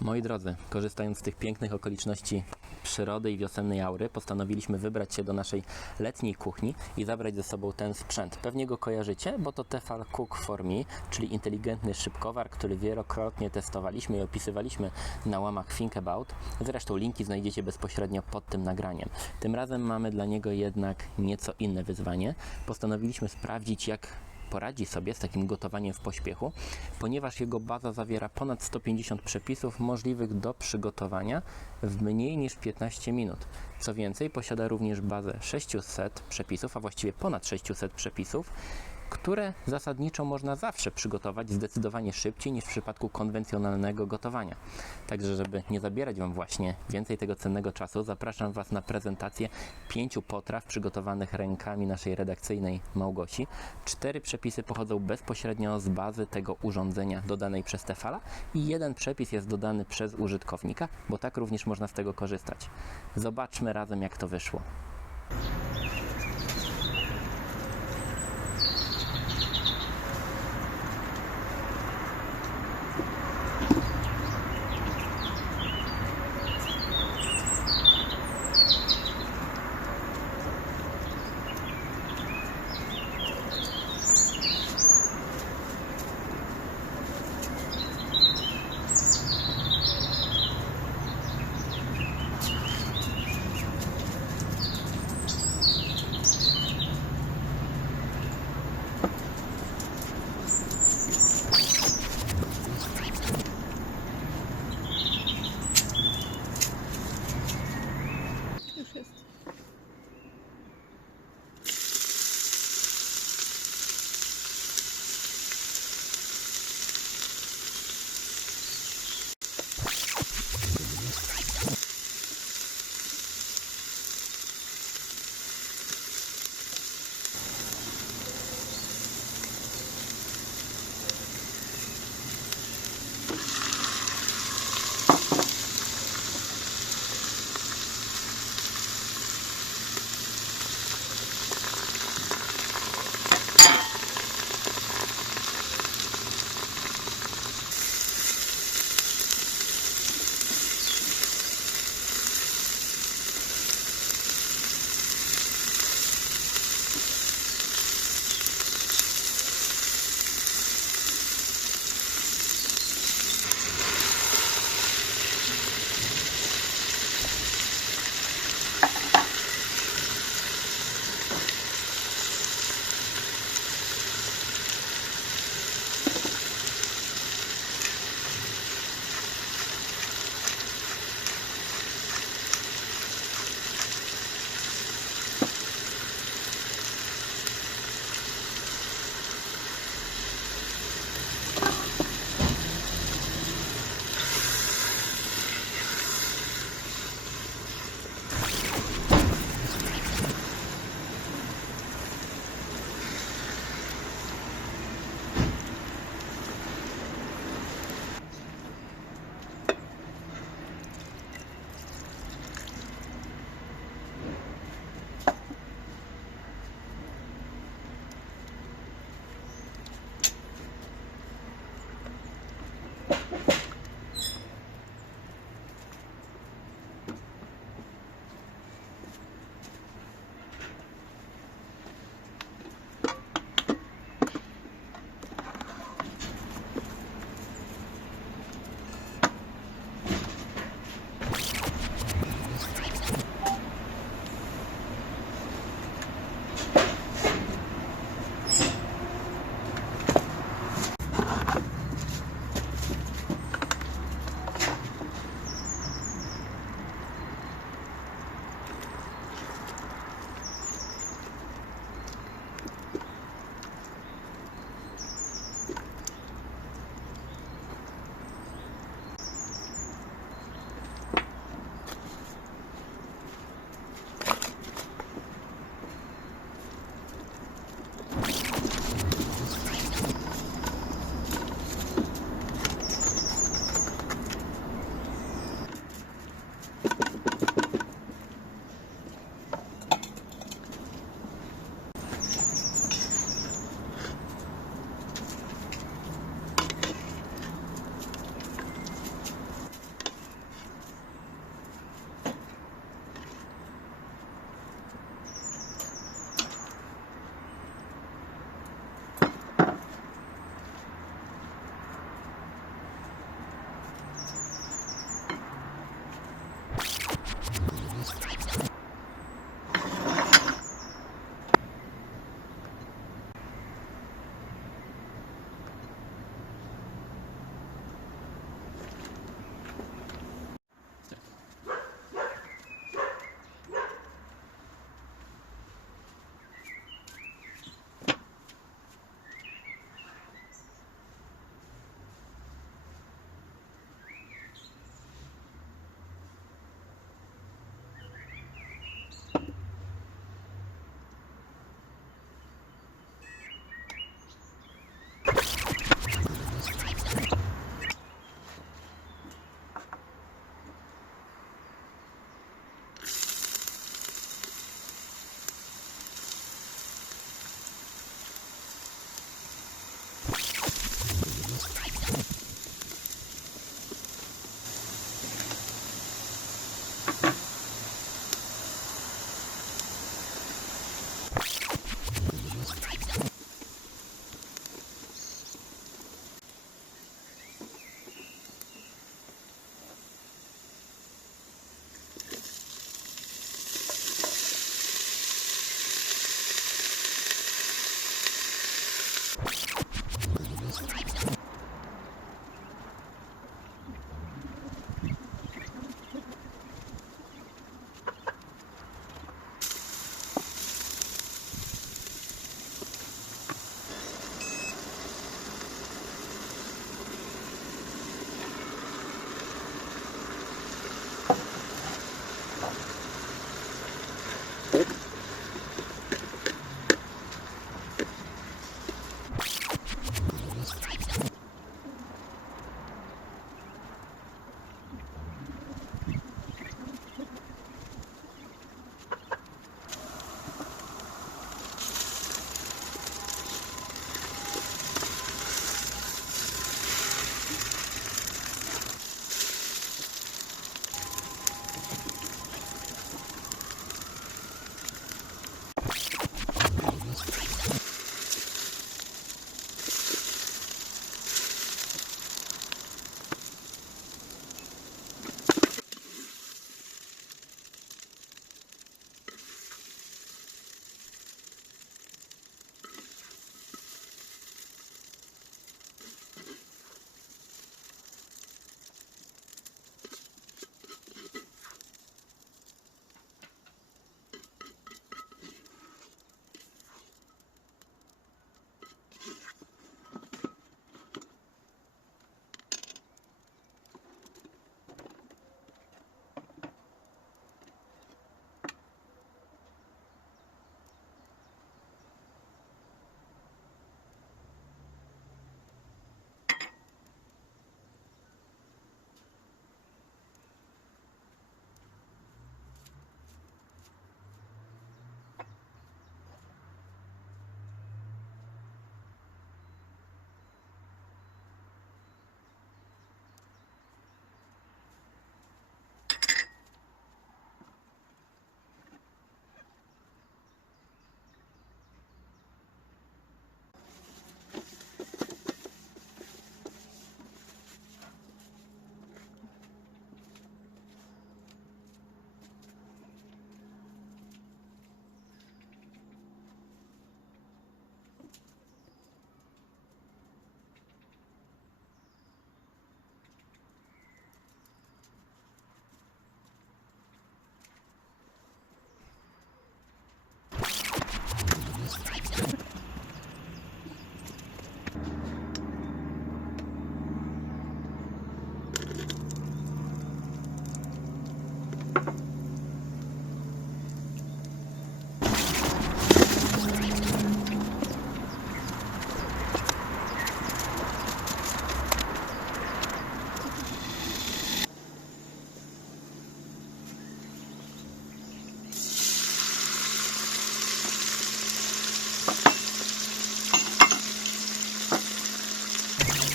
Moi drodzy, korzystając z tych pięknych okoliczności przyrody i wiosennej aury, postanowiliśmy wybrać się do naszej letniej kuchni i zabrać ze sobą ten sprzęt. Pewnie go kojarzycie, bo to Tefal Cook for Me, czyli inteligentny szybkowar, który wielokrotnie testowaliśmy i opisywaliśmy na łamach Think About. Zresztą linki znajdziecie bezpośrednio pod tym nagraniem. Tym razem mamy dla niego jednak nieco inne wyzwanie. Postanowiliśmy sprawdzić, jak poradzi sobie z takim gotowaniem w pośpiechu, ponieważ jego baza zawiera ponad 150 przepisów możliwych do przygotowania w mniej niż 15 minut. Co więcej, posiada również bazę 600 przepisów, a właściwie ponad 600 przepisów, które zasadniczo można zawsze przygotować zdecydowanie szybciej niż w przypadku konwencjonalnego gotowania. Także, żeby nie zabierać Wam właśnie więcej tego cennego czasu, zapraszam Was na prezentację pięciu potraw przygotowanych rękami naszej redakcyjnej Małgosi. Cztery przepisy pochodzą bezpośrednio z bazy tego urządzenia dodanej przez Tefala i jeden przepis jest dodany przez użytkownika, bo tak również można z tego korzystać. Zobaczmy razem, jak to wyszło.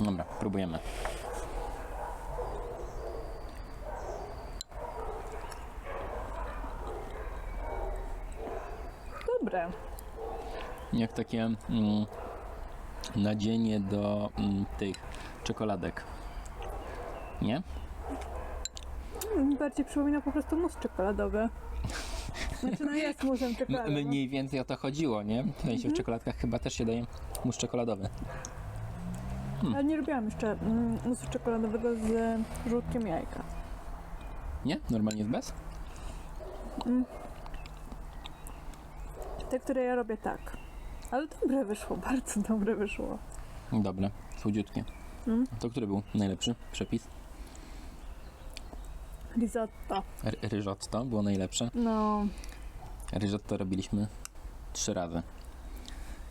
Dobra, próbujemy. Dobre. Jak takie mm, nadzienie do mm, tych czekoladek. Nie? Mi bardziej przypomina po prostu mus czekoladowy. Znaczy no jest musem czekoladowym. mniej więcej o to chodziło, nie? W sensie w czekoladkach chyba też się daje mus czekoladowy. Ale nie lubiłam jeszcze mm, musu czekoladowego z żółtkiem jajka. Nie? Normalnie jest bez? Te, które ja robię tak. Ale dobre wyszło, bardzo dobre wyszło. Dobre, słodziutkie. Mm. To który był najlepszy przepis? Risotto. R- Ryżotto było najlepsze. No, Ryżotto robiliśmy trzy razy.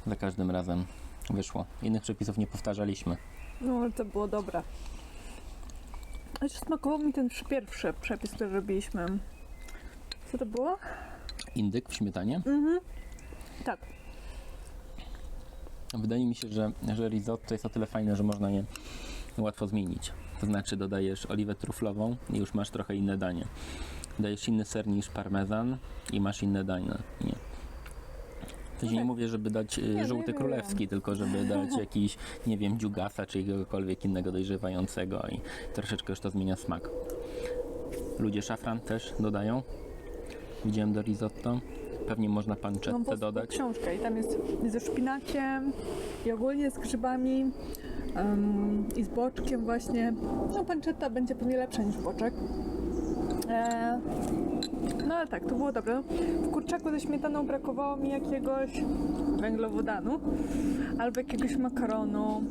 Za każdym razem wyszło. Innych przepisów nie powtarzaliśmy. no ale to było dobre. Znaczy smakował mi ten pierwszy przepis, który robiliśmy. Co to było? Indyk w śmietanie. Mhm. Tak. Wydaje mi się, że, że risotto jest o tyle fajne, że można je łatwo zmienić. To znaczy dodajesz oliwę truflową i już masz trochę inne danie. Dajesz inny ser niż parmezan i masz inne danie. Nie. Sensie nie mówię, żeby dać y, żółty królewski, tylko żeby dać jakiś, nie wiem, dziugasa czy jakiegokolwiek innego dojrzewającego i troszeczkę już to zmienia smak. Ludzie szafran też dodają. Widziałem do risotto. Pewnie można Mam panczettę dodać. książkę i tam jest ze szpinakiem i ogólnie z grzybami em, i z boczkiem właśnie. No pancetta będzie pewnie lepsza niż boczek. E, no ale tak, to było dobre. W kurczaku ze śmietaną brakowało mi jakiegoś węglowodanu albo jakiegoś makaronu.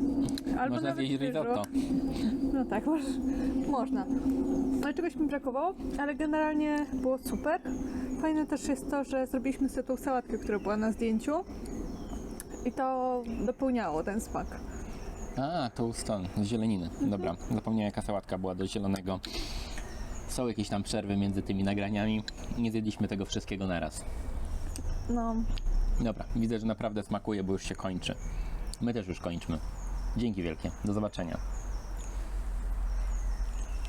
Albo Można nawet zjeść ryżu. risotto. No tak, moż, można. Ale czegoś mi brakowało, ale generalnie było super. Fajne też jest to, że zrobiliśmy sobie tą sałatkę, która była na zdjęciu. I to dopełniało ten smak. A, to stąd, z zieleniny. Dobra, zapomniałem jaka sałatka była do zielonego. Są jakieś tam przerwy między tymi nagraniami. Nie zjedliśmy tego wszystkiego naraz. No, Dobra, widzę, że naprawdę smakuje, bo już się kończy. My też już kończmy. Dzięki wielkie. Do zobaczenia.